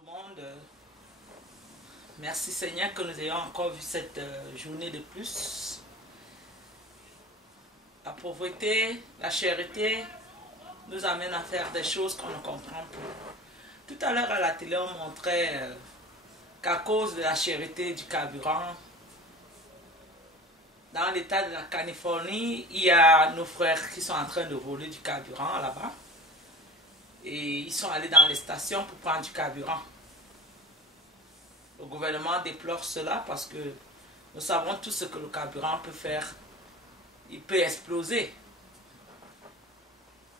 le monde. Merci Seigneur que nous ayons encore vu cette journée de plus. La pauvreté, la charité nous amène à faire des choses qu'on ne comprend plus. Tout à l'heure à la télé, on montrait qu'à cause de la charité du carburant, dans l'état de la Californie, il y a nos frères qui sont en train de voler du carburant là-bas. Et ils sont allés dans les stations pour prendre du carburant. Le gouvernement déplore cela parce que nous savons tout ce que le carburant peut faire. Il peut exploser.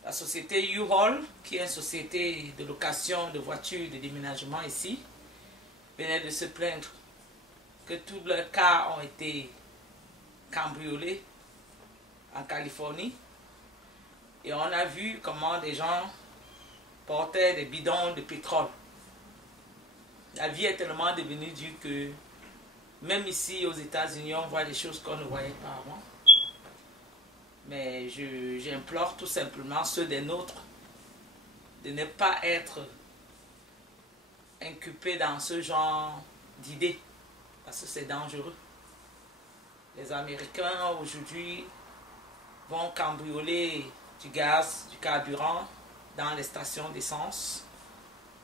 La société U-Haul, qui est une société de location de voitures de déménagement ici, venait de se plaindre que tous leurs cars ont été cambriolés en Californie. Et on a vu comment des gens portaient des bidons de pétrole. La vie est tellement devenue dure que même ici aux États-Unis, on voit des choses qu'on ne voyait pas avant. Mais j'implore tout simplement ceux des nôtres de ne pas être inculpés dans ce genre d'idées, parce que c'est dangereux. Les Américains aujourd'hui vont cambrioler du gaz, du carburant dans les stations d'essence,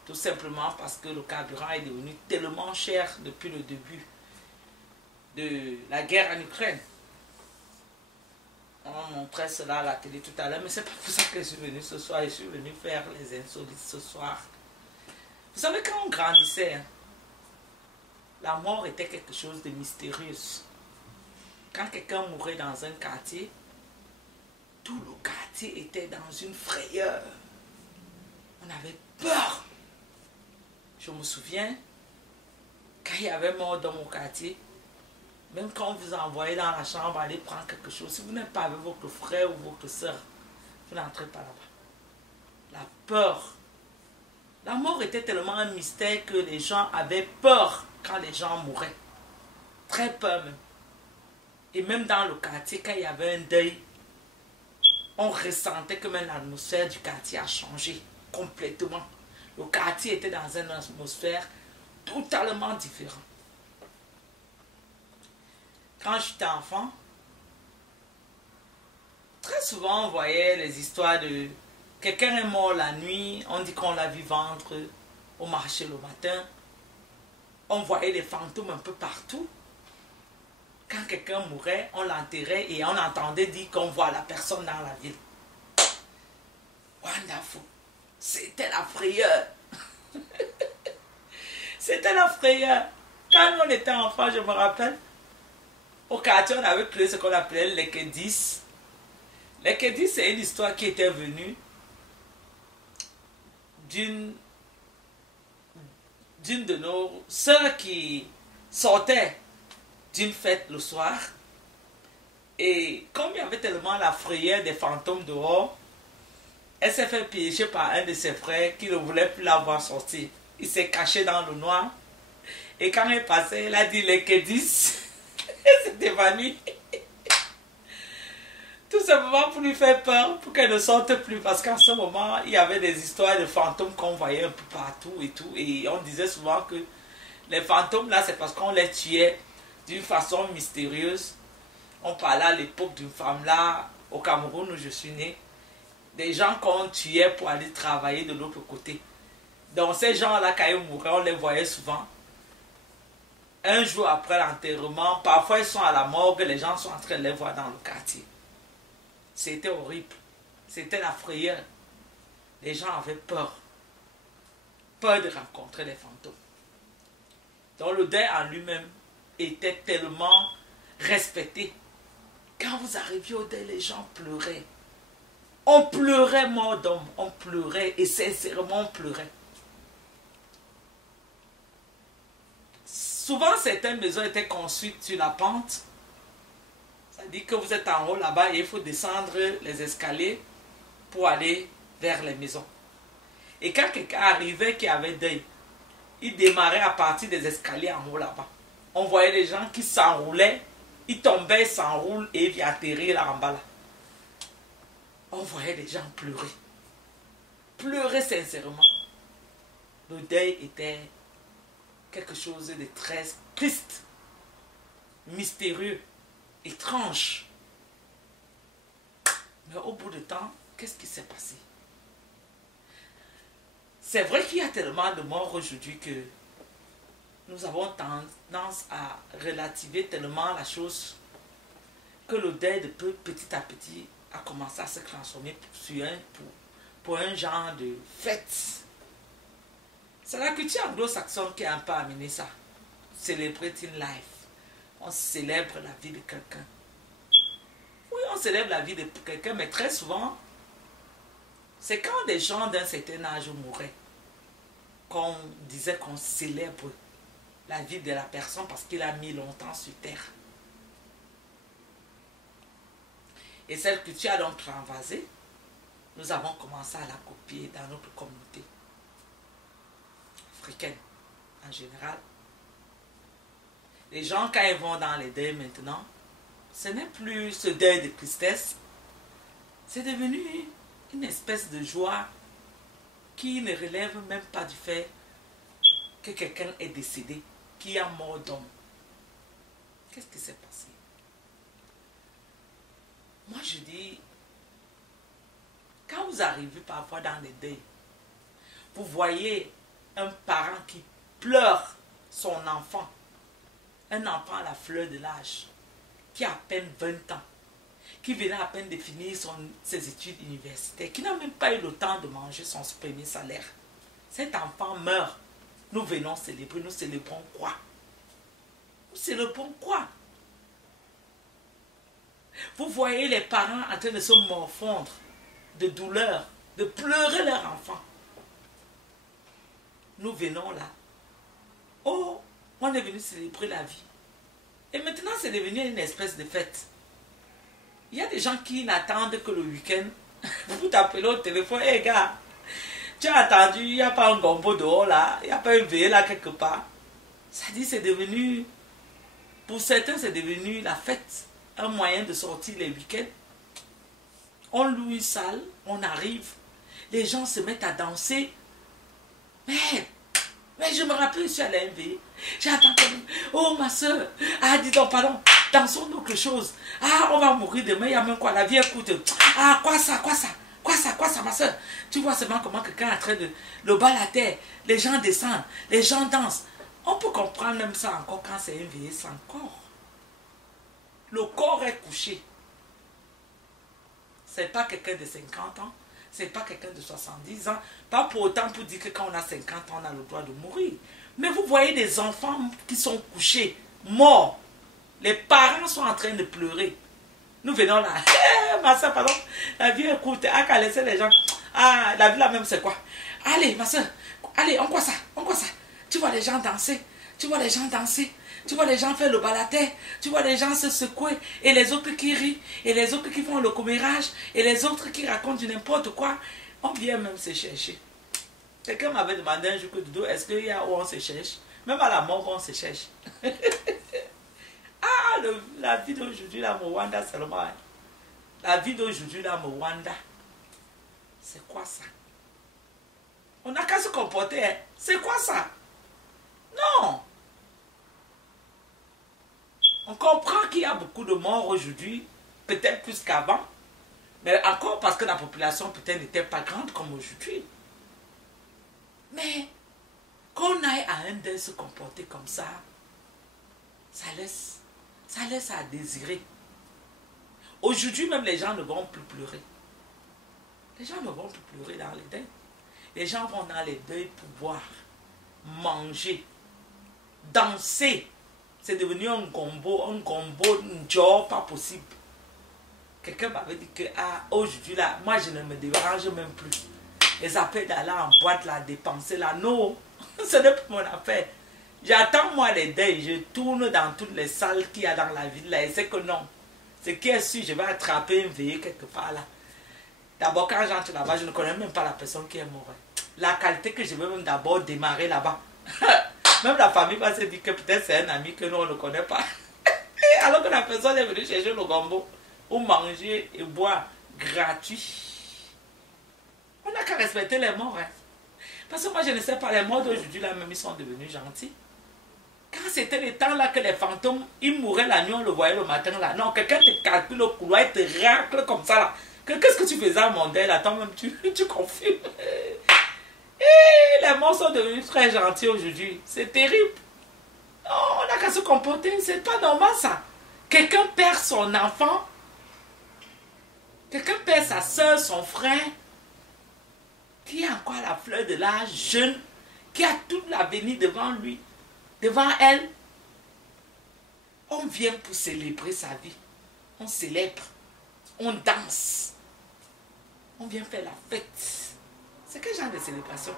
tout simplement parce que le carburant est devenu tellement cher depuis le début de la guerre en Ukraine. On montrait cela à la télé tout à l'heure, mais c'est pas pour ça que je suis venu ce soir. Je suis venu faire les insolites ce soir. Vous savez, quand on grandissait, la mort était quelque chose de mystérieux. Quand quelqu'un mourait dans un quartier, tout le quartier était dans une frayeur. On avait peur. Je me souviens, quand il y avait mort dans mon quartier, même quand on vous envoyait dans la chambre aller prendre quelque chose, si vous n'êtes pas avec votre frère ou votre soeur, vous n'entrez pas là-bas. La peur. La mort était tellement un mystère que les gens avaient peur quand les gens mouraient. Très peur même. Et même dans le quartier, quand il y avait un deuil, on ressentait que même l'atmosphère du quartier a changé complètement. Le quartier était dans une atmosphère totalement différente. Quand j'étais enfant, très souvent on voyait les histoires de quelqu'un est mort la nuit, on dit qu'on l'a vu vendre au marché le matin. On voyait des fantômes un peu partout. Quand quelqu'un mourait, on l'enterrait et on entendait dire qu'on voit la personne dans la ville. Wonderful. C'était la frayeur. C'était la frayeur. Quand on était enfant, je me rappelle, au quartier, on avait créé ce qu'on appelait les Kedis. Les Kedis, c'est une histoire qui était venue d'une de nos sœurs qui sortait d'une fête le soir. Et comme il y avait tellement la frayeur des fantômes dehors, elle s'est fait piéger par un de ses frères qui ne voulait plus la voir sortir. Il s'est caché dans le noir. Et quand elle passait, elle a dit les Kedis. Elle s'est évanouie. Tout simplement pour lui faire peur, pour qu'elle ne sorte plus. Parce qu'en ce moment, il y avait des histoires de fantômes qu'on voyait un peu partout et tout. Et on disait souvent que les fantômes là, c'est parce qu'on les tuait d'une façon mystérieuse. On parlait à l'époque d'une femme là, au Cameroun où je suis né. Des gens qu'on tuait pour aller travailler de l'autre côté. Donc ces gens-là, quand ils mouraient, on les voyait souvent. Un jour après l'enterrement, parfois ils sont à la morgue, les gens sont en train de les voir dans le quartier. C'était horrible. C'était la frayeur. Les gens avaient peur. Peur de rencontrer les fantômes. Donc le deuil en lui-même était tellement respecté. Quand vous arriviez au deuil, les gens pleuraient. On pleurait mort d'homme. On pleurait et sincèrement on pleurait. Souvent, certaines maisons étaient construites sur la pente. Ça dit que vous êtes en haut là-bas et il faut descendre les escaliers pour aller vers les maisons. Et quand quelqu'un arrivait qui avait deuil, il démarrait à partir des escaliers en haut là-bas. On voyait les gens qui s'enroulaient, ils tombaient, s'enroulent et ils atterraient là en bas là. On voyait les gens pleurer. Pleurer sincèrement. Le deuil était quelque chose de très triste, mystérieux, étrange. Mais au bout de temps, qu'est-ce qui s'est passé? C'est vrai qu'il y a tellement de morts aujourd'hui que nous avons tendance à relativiser tellement la chose que le deuil de petit à petit a commencé à se transformer pour un genre de fête. C'est la culture anglo-saxonne qui a un peu amené ça. Celebrating life. On célèbre la vie de quelqu'un. Oui, on célèbre la vie de quelqu'un, mais très souvent, c'est quand des gens d'un certain âge mouraient qu'on disait qu'on célèbre la vie de la personne parce qu'il a mis longtemps sur terre. Et cette culture a donc transvasé. Nous avons commencé à la copier dans notre communauté africaine en général. Les gens, quand ils vont dans les deuils maintenant, ce n'est plus ce deuil de tristesse, c'est devenu une espèce de joie qui ne relève même pas du fait que quelqu'un est décédé, qu'il y a mort d'homme. Qu'est-ce qui s'est passé? Moi, je dis, quand vous arrivez parfois dans les deuils, vous voyez un parent qui pleure son enfant, un enfant à la fleur de l'âge, qui a à peine 20 ans, qui venait à peine de finir ses études universitaires, qui n'a même pas eu le temps de manger son premier salaire. Cet enfant meurt. Nous venons célébrer. Nous célébrons quoi? Nous célébrons quoi? Vous voyez les parents en train de se morfondre de douleur, de pleurer leur enfant. Nous venons là. Oh, on est venu célébrer la vie. Et maintenant, c'est devenu une espèce de fête. Il y a des gens qui n'attendent que le week-end. Vous t'appelez au téléphone, hé gars, tu as attendu, il n'y a pas un gombo dehors là, il n'y a pas une veillée là quelque part. Ça dit, c'est devenu, pour certains, c'est devenu la fête, un moyen de sortir les week-ends. On loue une salle, on arrive, les gens se mettent à danser. Mais je me rappelle, je suis à la MV. J'ai attendu. Oh, ma soeur. Ah, dis donc, pardon. Dansons d'autres choses. Ah, on va mourir demain. Il y a même quoi? La vie écoute. Ah, quoi ça, ma soeur? Tu vois seulement comment quelqu'un est en train de le bas la terre. Les gens descendent. Les gens dansent. On peut comprendre même ça encore quand c'est un veillé sans corps. Le corps est couché. C'est pas quelqu'un de 50 ans. C'est pas quelqu'un de 70 ans. Pas pour autant pour dire que quand on a 50 ans, on a le droit de mourir. Mais vous voyez des enfants qui sont couchés, morts. Les parents sont en train de pleurer. Nous venons là. Ma soeur, pardon. La vie écoute. Ah, qu'à laisser les gens. Ah, la vie là même, c'est quoi? Allez, ma soeur. Allez, on quoi ça? Tu vois les gens danser. Tu vois les gens faire le balaté. Tu vois les gens se secouer. Et les autres qui rient. Et les autres qui font le commérage. Et les autres qui racontent du n'importe quoi. On vient même se chercher. Quelqu'un m'avait demandé un jour que Doudou, est-ce qu'il y a où on se cherche? Même à la mort, on se cherche. Ah, la vie d'aujourd'hui, là, Mwanda seulement. La vie d'aujourd'hui, là, Mwanda. C'est quoi ça? On n'a qu'à se comporter. Hein. C'est quoi ça? Non. On comprend qu'il y a beaucoup de morts aujourd'hui, peut-être plus qu'avant. Mais encore parce que la population peut-être n'était pas grande comme aujourd'hui. Mais qu'on aille à un deuil se comporter comme ça laisse à désirer. Aujourd'hui même les gens ne vont plus pleurer. Les gens ne vont plus pleurer dans les deuils. Les gens vont dans les deuils pour boire, manger, danser. C'est devenu un gombo, un job pas possible. Quelqu'un m'avait dit que aujourd'hui là, moi je ne me dérange même plus. Les appels d'aller en boîte là, dépenser là, non, ce n'est plus mon affaire. J'attends moi les deuils, je tourne dans toutes les salles qu'il y a dans la ville là, et c'est que non. Ce qui est sûr, je vais attraper une veillée quelque part là. D'abord quand j'entre là-bas, je ne connais même pas la personne qui est morte. La qualité que je veux même d'abord démarrer là-bas. Même la famille va se dire que peut-être c'est un ami que nous on ne connaît pas. Alors que la personne est venue chercher le gombo, ou manger et boire gratuit. On n'a qu'à respecter les morts. Hein. Parce que moi, je ne sais pas, les morts d'aujourd'hui, là, même, ils sont devenus gentils. Quand c'était le temps là que les fantômes, ils mouraient la nuit, on le voyait le matin là. Non, quelqu'un te calcule au couloir, il te racle comme ça là. Qu'est-ce que tu faisais à mon deuil là? Toi-même, tu confirmes. Et les morts sont devenus très gentils aujourd'hui. C'est terrible. Non, on n'a qu'à se comporter. C'est pas normal ça. Quelqu'un perd son enfant. Quelqu'un perd sa soeur, son frère. Qui est encore à la fleur de l'âge, jeune. Qui a toute l'avenir devant lui. Devant elle. On vient pour célébrer sa vie. On célèbre. On danse. On vient faire la fête. C'est quel genre de célébration?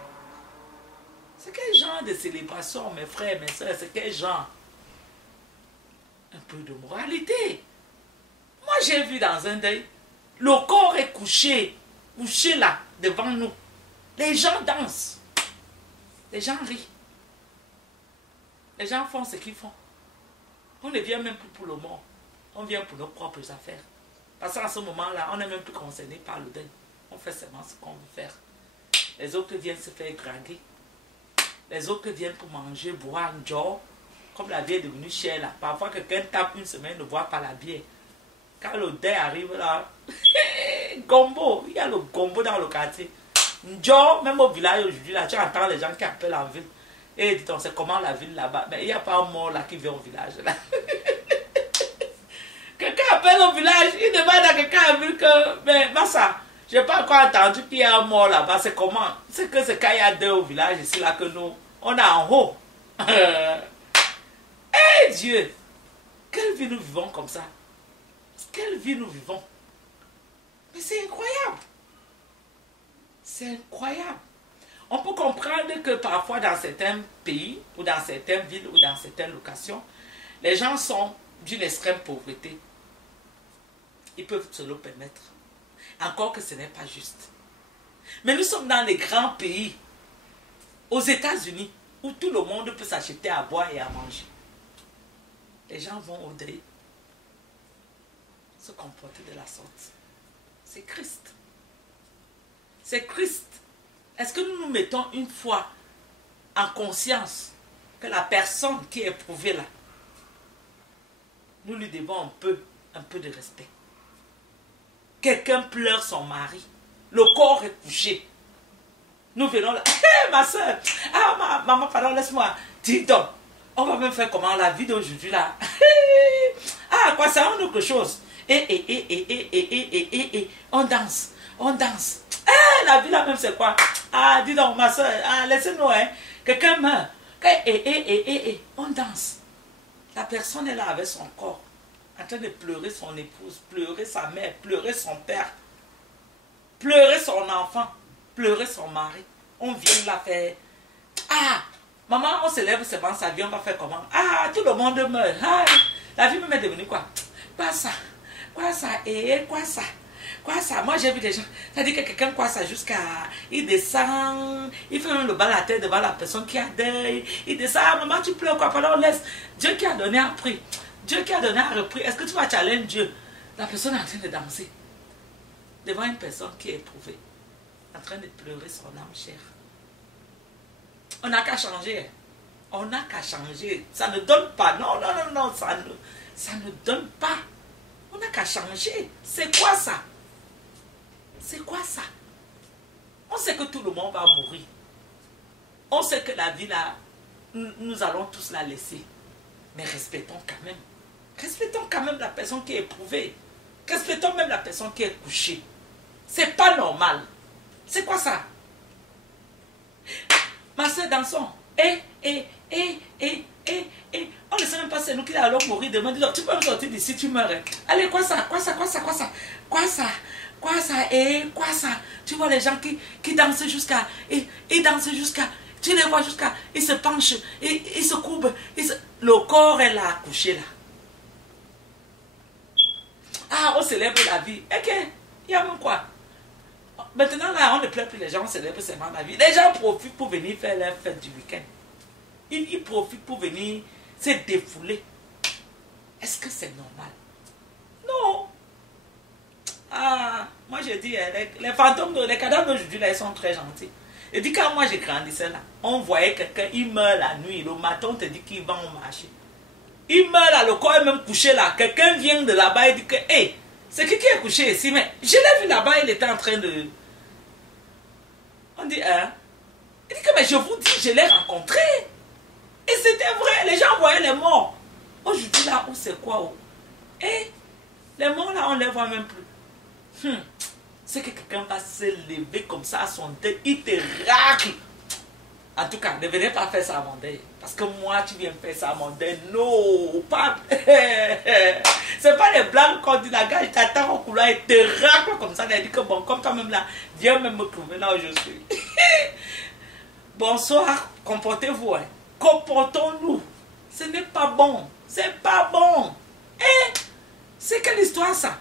C'est quel genre de célébration, mes frères, mes soeurs? C'est quel genre? Un peu de moralité. Moi, j'ai vu dans un deuil, le corps est couché là, devant nous. Les gens dansent. Les gens rient. Les gens font ce qu'ils font. On ne vient même plus pour le mort. On vient pour nos propres affaires. Parce qu'à ce moment-là, on n'est même plus concerné par le deuil. On fait seulement ce qu'on veut faire. Les autres viennent se faire draguer. Les autres viennent pour manger, boire un jour. Comme la bière est devenue chère là. Parfois, quelqu'un tape une semaine, ne boit pas la bière. Quand le deuil arrive là, gombo, il y a le gombo dans le quartier. Jour, même au village aujourd'hui, là, tu entends les gens qui appellent en ville. Et dis donc, c'est comment la ville là-bas? Mais il n'y a pas un mort là qui vient au village là. Quelqu'un appelle au village, il demande à quelqu'un en ville que, mais Massa, je n'ai pas encore entendu qu'il y a un mort là-bas. C'est comment? C'est que c'est quand il y a deux au village ici là que nous, on est en haut. Eh Dieu! Quelle vie nous vivons comme ça? Quelle vie nous vivons? Mais c'est incroyable. C'est incroyable. On peut comprendre que parfois dans certains pays, ou dans certaines villes, ou dans certaines locations, les gens sont d'une extrême pauvreté. Ils peuvent se le permettre. Encore que ce n'est pas juste. Mais nous sommes dans les grands pays, aux États-Unis, où tout le monde peut s'acheter à boire et à manger. Les gens vont au deuil, se comporter de la sorte. C'est Christ. C'est Christ. Est-ce que nous nous mettons une fois en conscience que la personne qui est éprouvée là, nous lui devons un peu de respect? Quelqu'un pleure son mari, le corps est couché. Nous venons là, hey, ma soeur, ah maman, pardon, laisse-moi. Dis donc, on va même faire comment la vie d'aujourd'hui là? Ah, quoi, c'est autre chose. On danse, on danse. Eh, la vie là même c'est quoi? Ah, dis donc, ma soeur, ah, laissez-nous, hein. Quelqu'un meurt. On danse. La personne est là avec son corps, en train de pleurer son épouse, pleurer sa mère, pleurer son père, pleurer son enfant, pleurer son mari. On vient la faire. Ah, maman, on se lève seulement sa vie, on va faire comment? Ah, tout le monde meurt. Ah, la vie même est devenue quoi? Quoi ça? Quoi ça? Et quoi ça? Quoi ça? Moi j'ai vu des gens, ça dit que quelqu'un quoi ça jusqu'à... Il descend, il fait même le bas la tête devant la personne qui a deuil. Il descend, ah, maman tu pleures quoi? Pardon, laisse. Dieu qui a donné a pris. Dieu qui a donné a repris. Est-ce que tu vas challenger Dieu? La personne est en train de danser devant une personne qui est éprouvée, en train de pleurer son âme chère. On n'a qu'à changer. On n'a qu'à changer. Ça ne donne pas. Non, non, non, non, ça ne donne pas. On n'a qu'à changer. C'est quoi ça? C'est quoi ça? On sait que tout le monde va mourir. On sait que la vie là, nous allons tous la laisser. Mais respectons quand même. Respectons quand même la personne qui est éprouvée. Respectons même la personne qui est couchée. C'est pas normal. C'est quoi ça? Ma soeur, dansons. On ne sait même pas c'est nous qui allons mourir demain. Dis donc, tu peux me sortir d'ici, tu meurs. Allez, quoi ça? Quoi ça? Quoi ça? Quoi ça? Quoi ça? Quoi ça? Quoi ça? Tu vois les gens qui dansent jusqu'à... Ils dansent jusqu'à... Tu les vois jusqu'à... Ils se penchent, ils se courbent. Le corps est là, couché là. Ah, on célèbre la vie. Ok, il y a même quoi? Maintenant là, on ne pleure plus les gens, on célèbre seulement la vie. Les gens profitent pour venir faire leur fête du week-end. Ils profitent pour venir se défouler. Est-ce que c'est normal? Non. Ah, moi je dis, les fantômes, les cadavres d'aujourd'hui, là, ils sont très gentils. Et dit quand moi j'ai grandissais là, on voyait quelqu'un, il meurt la nuit, le matin on te dit qu'il va au marché. Il meurt là, le corps est même couché là. Quelqu'un vient de là-bas et dit que, hey, c'est qui est couché ici? Mais je l'ai vu là-bas, il était en train de... On dit, hein? Il dit que, mais je vous dis, je l'ai rencontré. Et c'était vrai, les gens voyaient les morts. Aujourd'hui là, où c'est quoi? Oh? Et les morts là, on ne les voit même plus. C'est que quelqu'un va se lever comme ça à son deuil, il te racle. En tout cas, ne venez pas faire ça à mon deuil. Parce que moi, tu viens faire ça à mon deuil. Non, pas. C'est pas les blagues qu'on dit. La gars, il t'attend au couloir, il te racle comme ça. Il dit que bon, comme toi même là, viens même me trouver là où je suis. Bonsoir, comportez-vous. Hein. Comportons-nous. Ce n'est pas bon. C'est pas bon. Et c'est quelle histoire ça?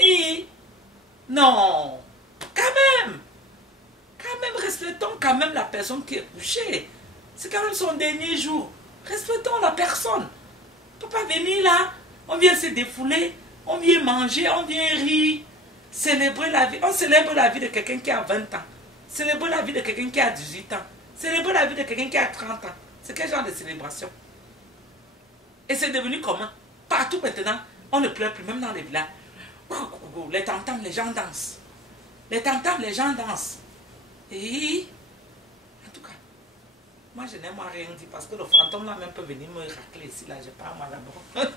Et non, quand même. Quand même, respectons quand même la personne qui est couchée. C'est quand même son dernier jour. Respectons la personne. On ne peut pas venir là, on vient se défouler, on vient manger, on vient rire, célébrer la vie. On célèbre la vie de quelqu'un qui a 20 ans. Célébrer la vie de quelqu'un qui a 18 ans. Célébrer la vie de quelqu'un qui a 30 ans. C'est quel genre de célébration? Et c'est devenu commun. Partout maintenant, on ne pleure plus, même dans les villages. Les tam-tams, les gens dansent. Les tam-tams, les gens dansent. Et, en tout cas, moi je n'aime rien dire parce que le fantôme là même peut venir me racler ici, là, je pars moi d'abord.